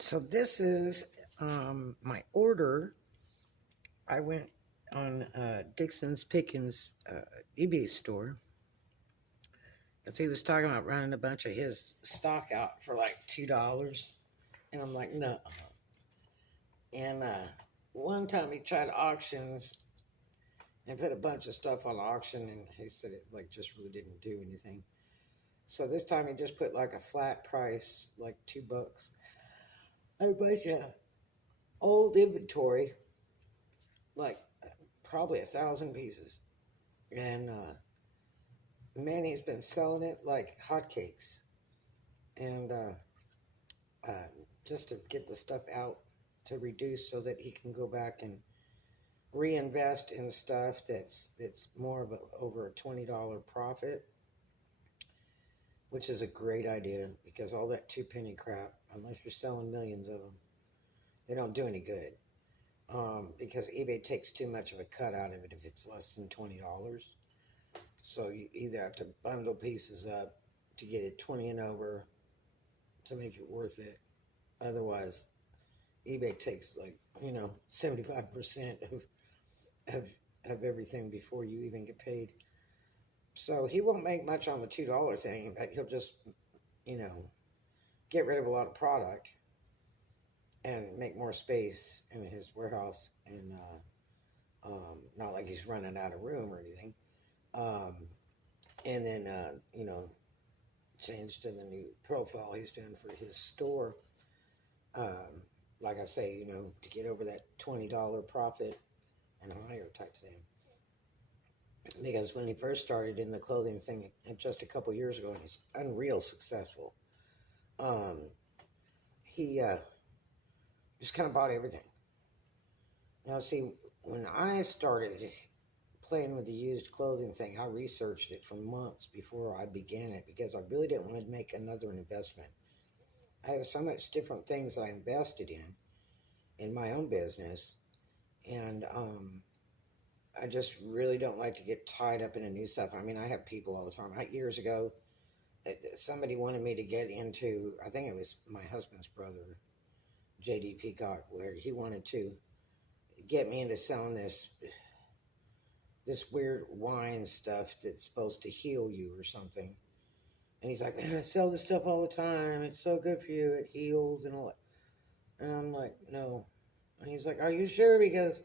So this is my order. I went on Dixon's Pickins eBay store because he was talking about running a bunch of his stock out for like $2, and I'm like, no. And one time he tried auctions and put a bunch of stuff on auction, and he said it like just really didn't do anything. So this time he just put like a flat price, like $2. A bunch of old inventory, like probably 1,000 pieces, and man, he's been selling it like hotcakes, and uh, just to get the stuff out to reduce so that he can go back and reinvest in stuff that's more of over a $20 profit, which is a great idea because all that two penny crap, unless you're selling millions of them, they don't do any good. Because eBay takes too much of a cut out of it if it's less than $20. So you either have to bundle pieces up to get it 20 and over to make it worth it. Otherwise, eBay takes 75% of, of everything before you even get paid. So he won't make much on the $2 thing, but he'll just, you know, get rid of a lot of product and make more space in his warehouse. And not like he's running out of room or anything. Um, and then, change to the new profile he's doing for his store. Um, like I say, to get over that $20 profit and higher type thing. Because when he first started in the clothing thing just a couple years ago, and he's unreal successful, he just kind of bought everything. Now, see, when I started playing with the used clothing thing, I researched it for months before I began it because I really didn't want to make another investment. I have so much different things that I invested in my own business, and I just really don't like to get tied up in the new stuff. I mean, I have people all the time. Years ago, somebody wanted me to get into, I think it was my husband's brother, J.D. Peacock, where he wanted to get me into selling this weird wine stuff that's supposed to heal you or something. And he's like, man, I sell this stuff all the time. It's so good for you. It heals and all that. And I'm like, no. And he's like, are you sure? Because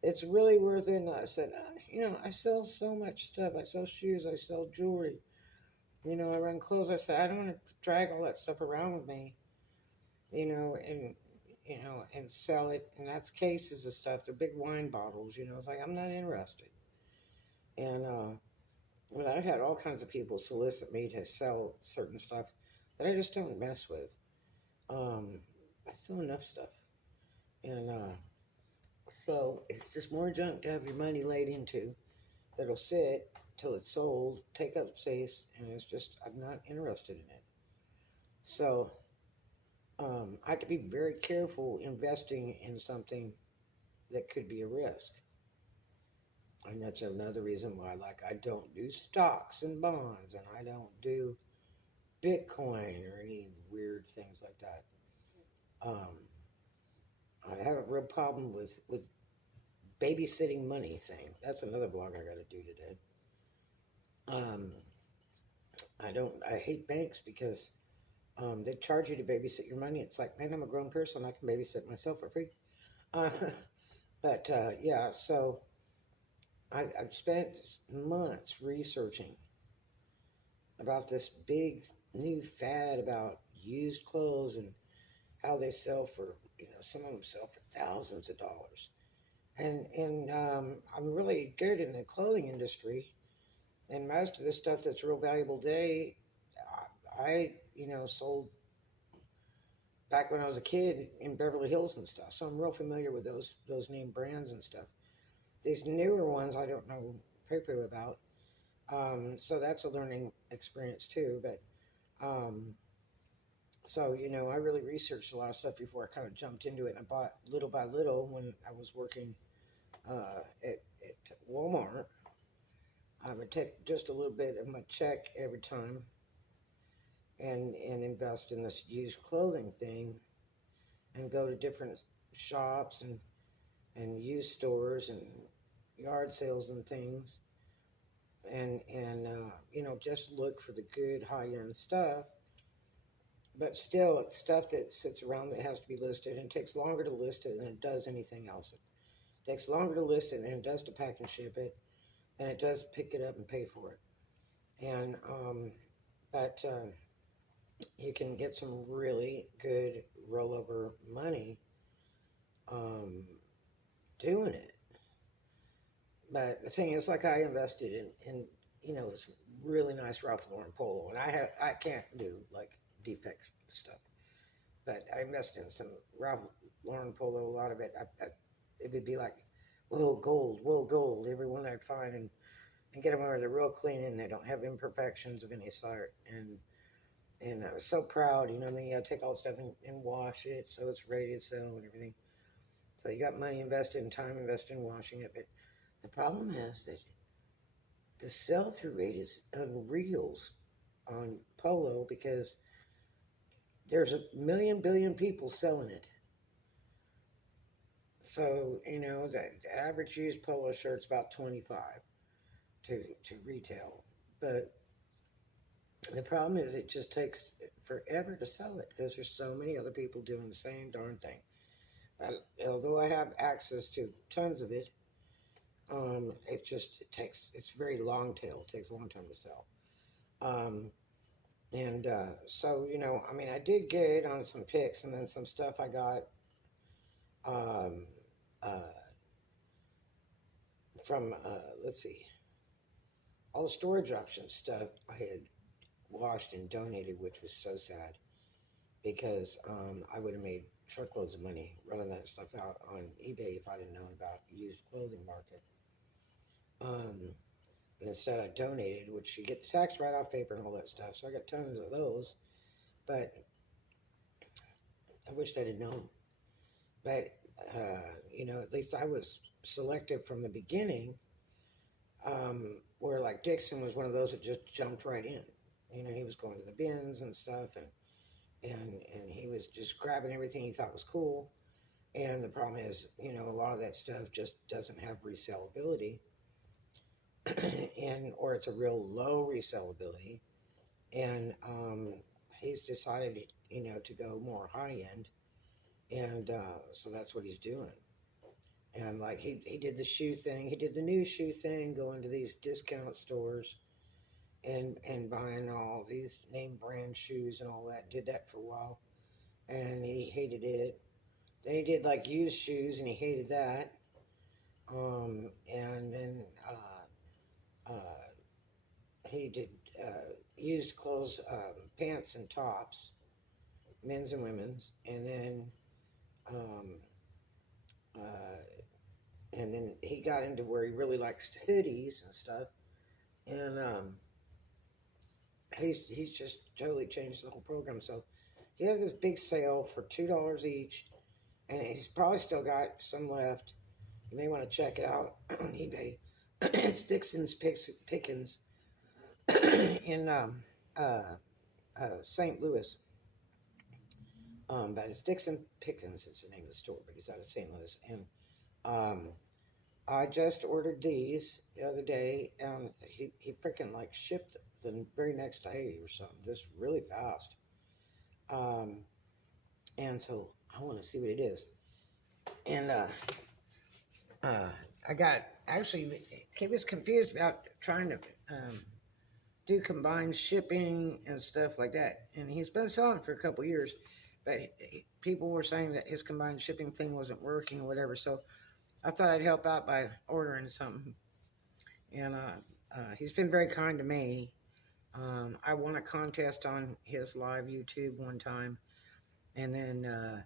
it's really worth it. And I said, I sell so much stuff. I sell shoes. I sell jewelry. I run clothes. I said, I don't want to drag all that stuff around with me, and, and sell it. And that's cases of stuff. They're big wine bottles, It's like, I'm not interested. And, but I had all kinds of people solicit me to sell certain stuff that I just don't mess with. I sell enough stuff. And, so it's just more junk to have your money laid into that'll sit till it's sold, take up space, and it's just, I'm not interested in it. So I have to be very careful investing in something that could be a risk. And that's another reason why, I don't do stocks and bonds, and I don't do Bitcoin or any weird things like that. Um, I have a real problem with babysitting money thing. That's another blog I got to do today. Um, I hate banks because they charge you to babysit your money. It's like, man, I'm a grown person. I can babysit myself for free. Uh, but yeah, so I've spent months researching about this big new fad about used clothes and how they sell for, some of them sell for thousands of dollars. And I'm really good in the clothing industry. And most of the stuff that's real valuable today, I sold back when I was a kid in Beverly Hills and stuff. So I'm real familiar with those name brands and stuff. These newer ones I don't know poo-poo about. So that's a learning experience too. But so, I really researched a lot of stuff before I kind of jumped into it. And I bought little by little when I was working at Walmart. I would take just a little bit of my check every time and invest in this used clothing thing. and go to different shops and used stores and yard sales and things, and just look for the good high-end stuff. But still, it's stuff that sits around that has to be listed, and it takes longer to list it than it does anything else. It takes longer to list it than it does to pack and ship it, than it does to pick it up and pay for it. And but you can get some really good rollover money um, doing it. But the thing is, like, I invested in this really nice Ralph Lauren polo, and I can't do like defect stuff, but I invested in some Ralph Lauren polo. A lot of it, it would be like, whoa gold, every one I'd find, and get them where they're real clean and they don't have imperfections of any sort. And I was so proud, then you gotta take all the stuff and wash it so it's ready to sell and everything. So you got money invested and time invested in washing it, but the problem is that the sell-through rate is unreal on polo because there's a million billion people selling it. So, the average used polo shirt's about 25 to retail. But the problem is it just takes forever to sell it because there's so many other people doing the same darn thing. Although I have access to tons of it, it's very long tail. It takes a long time to sell. So, I did good on some picks, and then some stuff I got from, let's see, all the storage option stuff I had washed and donated, which was so sad because I would have made truckloads of money running that stuff out on eBay if I'd have known about used clothing market. And instead I donated, which you get the tax write-off paper and all that stuff, so I got tons of those, but I wished I'd have known. But, at least I was selective from the beginning, where like Dixon was one of those that just jumped right in. He was going to the bins and stuff, and he was just grabbing everything he thought was cool. And the problem is, a lot of that stuff just doesn't have resellability, or it's a real low resellability. And he's decided, to go more high end, and so that's what he's doing. And like he did the shoe thing, he did the new shoe thing, going to these discount stores and buying all these name brand shoes and all that. Did that for a while, and he hated it. Then he did like used shoes, and he hated that. And then he did used clothes, pants and tops, men's and women's, and then he got into where he really likes hoodies and stuff, and he's just totally changed the whole program. So he had this big sale for $2 each, and he's probably still got some left. You may want to check it out on eBay. It's Dixon's Pickins in St. Louis. But it's Dixon Pickins is the name of the store, but he's out of St. Louis. And I just ordered these the other day, and he freaking like shipped the very next day or something, just really fast. And so I want to see what it is. And he was confused about trying to do combined shipping and stuff like that. And he's been selling for a couple years, but people were saying that his combined shipping thing wasn't working or whatever. So I thought I'd help out by ordering something. And he's been very kind to me. I won a contest on his live YouTube one time. And then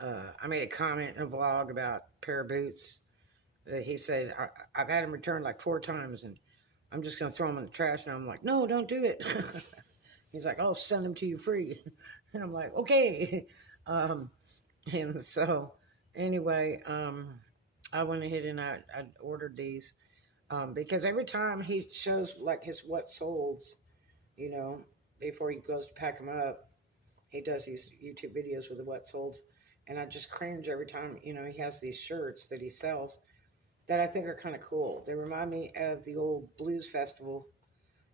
I made a comment in a vlog about a pair of boots that he said, I've had them returned like 4 times, and I'm just going to throw them in the trash. And I'm like, no, don't do it. He's like, I'll send them to you free. And I'm like, okay. And so anyway, I went ahead and I ordered these because every time he shows like his what solds, before he goes to pack them up, he does these YouTube videos with the what solds. And I just cringe every time, he has these shirts that he sells that I think are kind of cool. They remind me of the old blues festival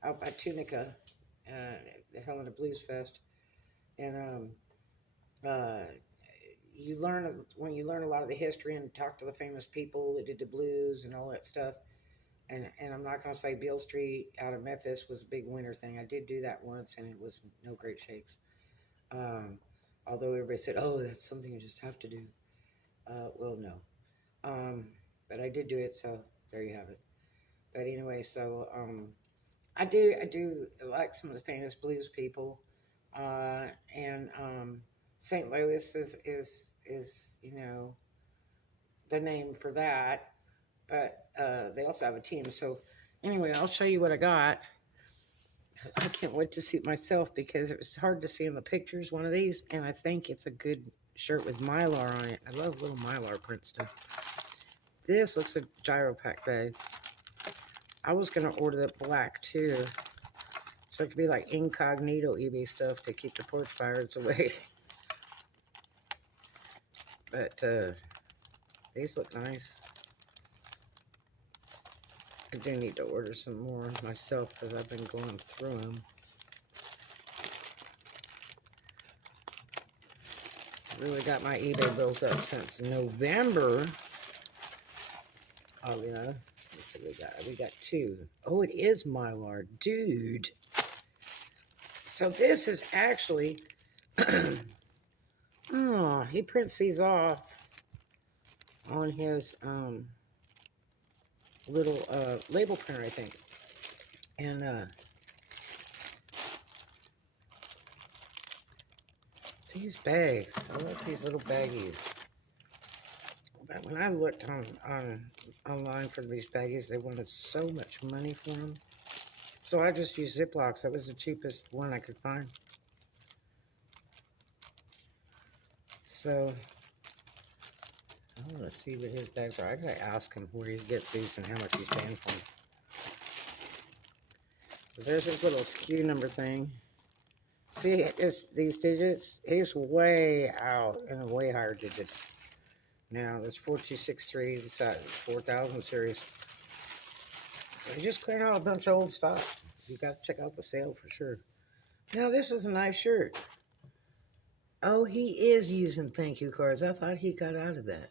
out by Tunica, the Helena Blues Fest. And uh, when you learn a lot of the history and talk to the famous people that did the blues and all that stuff. And I'm not going to say Beale Street out of Memphis was a big winter thing. I did do that once, and it was no great shakes. Um, Although everybody said, "Oh, that's something you just have to do." Well, no. Um, but I did do it, so there you have it. But anyway, so I do like some of the famous blues people, and St. Louis is the name for that. But they also have a team. So anyway, I'll show you what I got. I can't wait to see it myself because it was hard to see in the pictures, one of these, and I think it's a good shirt with Mylar on it. I love little Mylar print stuff. This looks like a gyro pack bag. I was going to order the black too, so it could be like incognito eBay stuff to keep the porch pirates away. But these look nice. I do need to order some more myself because I've been going through them. Really got my eBay built up since November. Oh, yeah. Let's see what we got. We got two. Oh, it is Mylar. Dude. So this is actually... oh, he prints these off on his little label printer, I think. And these bags, I love these little baggies. But when I looked online for these baggies, they wanted so much money for them. So I just used Ziplocs. That was the cheapest one I could find. So I want to see what his bags are. I gotta ask him where he gets these and how much he's paying for them. So there's this little SKU number thing. See, these digits, he's way out in the way higher digits. Now, there's 4263, it's at 4000 series. So he's just clearing out a bunch of old stock. You got to check out the sale for sure. Now, this is a nice shirt. Oh, he is using thank you cards. I thought he got out of that.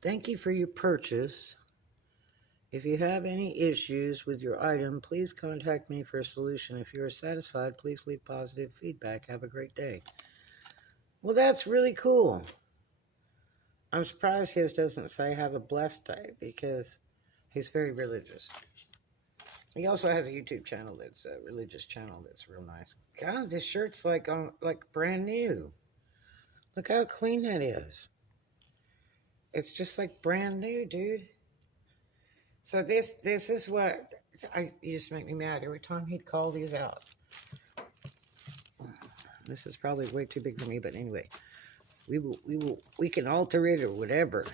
Thank you for your purchase. If you have any issues with your item, please contact me for a solution. If you are satisfied, please leave positive feedback. Have a great day. Well, that's really cool. I'm surprised his doesn't say have a blessed day because he's very religious. He also has a YouTube channel that's a religious channel that's real nice. God, this shirt's like brand new. Look how clean that is. It's just like brand new, dude. So this is what you just make me mad every time he'd call these out. This is probably way too big for me, but anyway, we can alter it or whatever.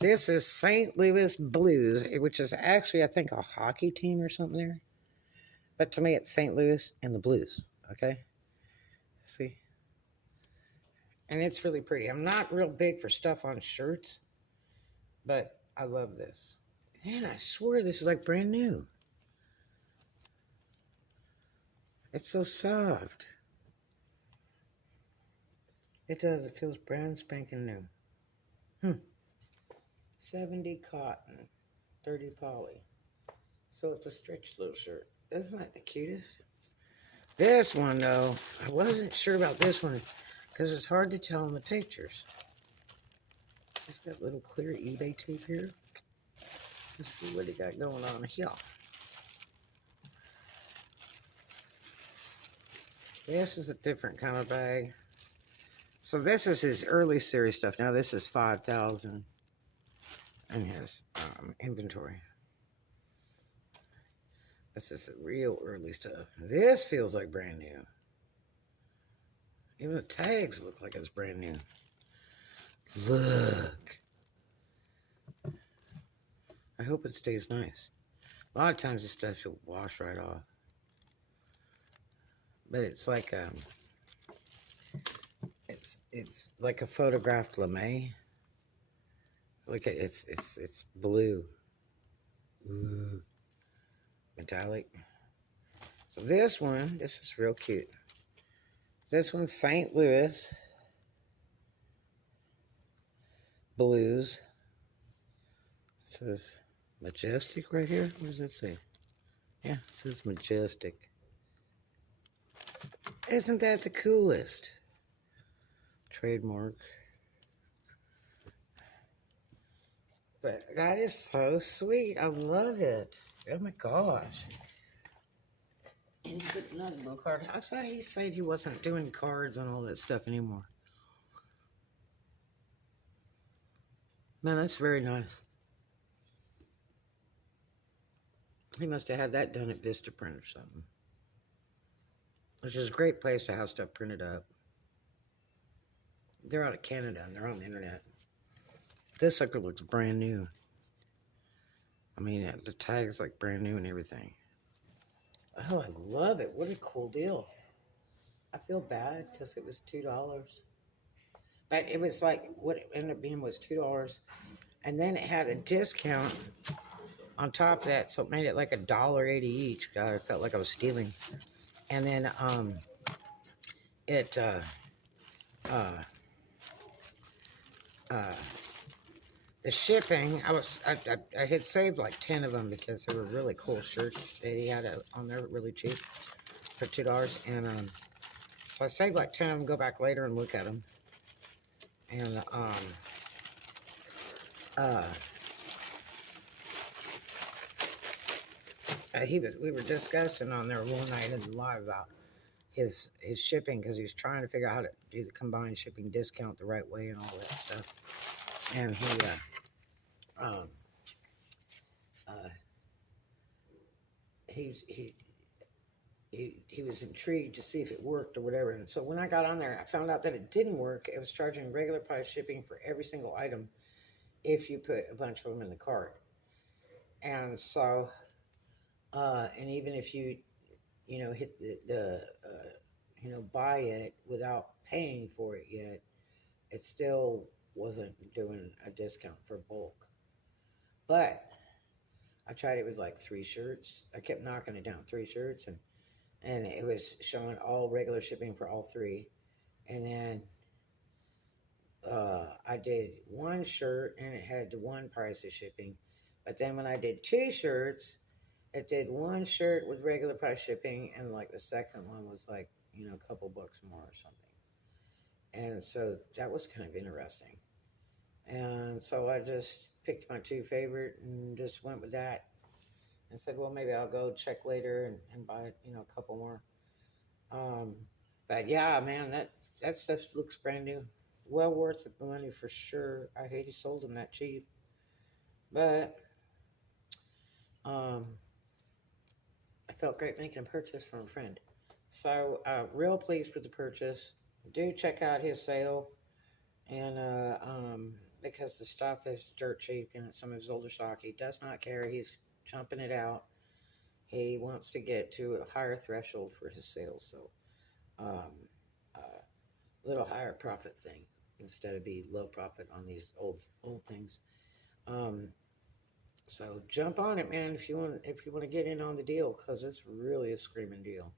This is St. Louis Blues, which is actually, I think, a hockey team or something there. But to me, it's St. Louis and the Blues, okay? See? And it's really pretty. I'm not real big for stuff on shirts, but I love this. Man, I swear this is like brand new. It's so soft. It does. It feels brand spanking new. 70 cotton, 30 poly. So it's a stretched little shirt. Isn't that the cutest? This one, though, I wasn't sure about this one because it's hard to tell in the pictures. It's got little clear eBay tape here. Let's see what he got going on here. This is a different kind of bag. So this is his early series stuff. Now this is 5,000 in his inventory. This is the real early stuff. This feels like brand new. Even the tags look like it's brand new. Look. I hope it stays nice. A lot of times this stuff will wash right off. But it's like It's like a photographed lame. Look at it's blue. Ooh, metallic. So this is real cute. This one's St. Louis Blues. It says Majestic right here. What does that say? Yeah, it says Majestic. Isn't that the coolest? Trademark. But that is so sweet. I love it. Oh my gosh. And he puts another little card. I thought he said he wasn't doing cards and all that stuff anymore. Man, that's very nice. He must have had that done at Vistaprint or something. Which is a great place to have stuff printed up. They're out of Canada and they're on the internet. This sucker looks brand new. I mean, the tag's like brand new and everything. Oh, I love it. What a cool deal. I feel bad because it was $2. But it was like, what it ended up being was $2. And then it had a discount on top of that, so it made it like $1.80 each. God, I felt like I was stealing. And then the shipping, I had saved like 10 of them because they were really cool shirts that he had on there really cheap for $2. And so I saved like 10 of them, go back later and look at them. And we were discussing on there one night in the live about his shipping, because he was trying to figure out how to do the combined shipping discount the right way and all that stuff. And he was intrigued to see if it worked or whatever. And so when I got on there, I found out that it didn't work. It was charging regular price shipping for every single item if you put a bunch of them in the cart. And so, and even if you hit buy it without paying for it yet, it still wasn't doing a discount for bulk. But I tried it with like 3 shirts. I kept knocking it down, 3 shirts, and it was showing all regular shipping for all 3. And then I did 1 shirt and it had the 1 price of shipping. But then when I did 2 shirts, it did 1 shirt with regular price shipping, and like the second one was like, a couple bucks more or something. And so that was kind of interesting. And so I just picked my 2 favorite and just went with that. And said, well, maybe I'll go check later and buy, a couple more. But yeah, man, that stuff looks brand new. Well worth the money for sure. I hate he sold them that cheap. But I felt great making a purchase from a friend. So real pleased with the purchase. Do check out his sale. And because the stuff is dirt cheap and some of his older stock, he does not care. He's chumping it out. He wants to get to a higher threshold for his sales, so little higher profit thing instead of be low profit on these old things. So jump on it, man, if you want to get in on the deal, because it's really a screaming deal.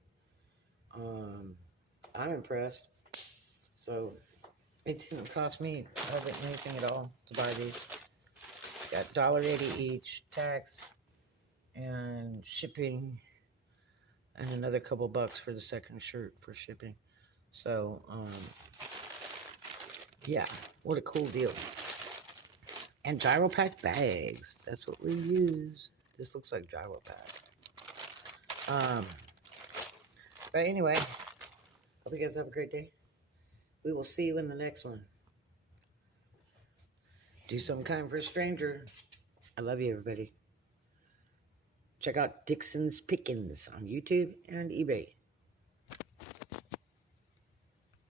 I'm impressed. So it didn't cost me anything at all to buy these. Got $1.80 each, tax and shipping, and another couple bucks for the second shirt for shipping. So yeah, what a cool deal. And gyro pack bags, that's what we use. This looks like gyro pack. But anyway, hope you guys have a great day. We will see you in the next one. Do something kind for a stranger. I love you, everybody. Check out Dixon's Pickins on YouTube and eBay.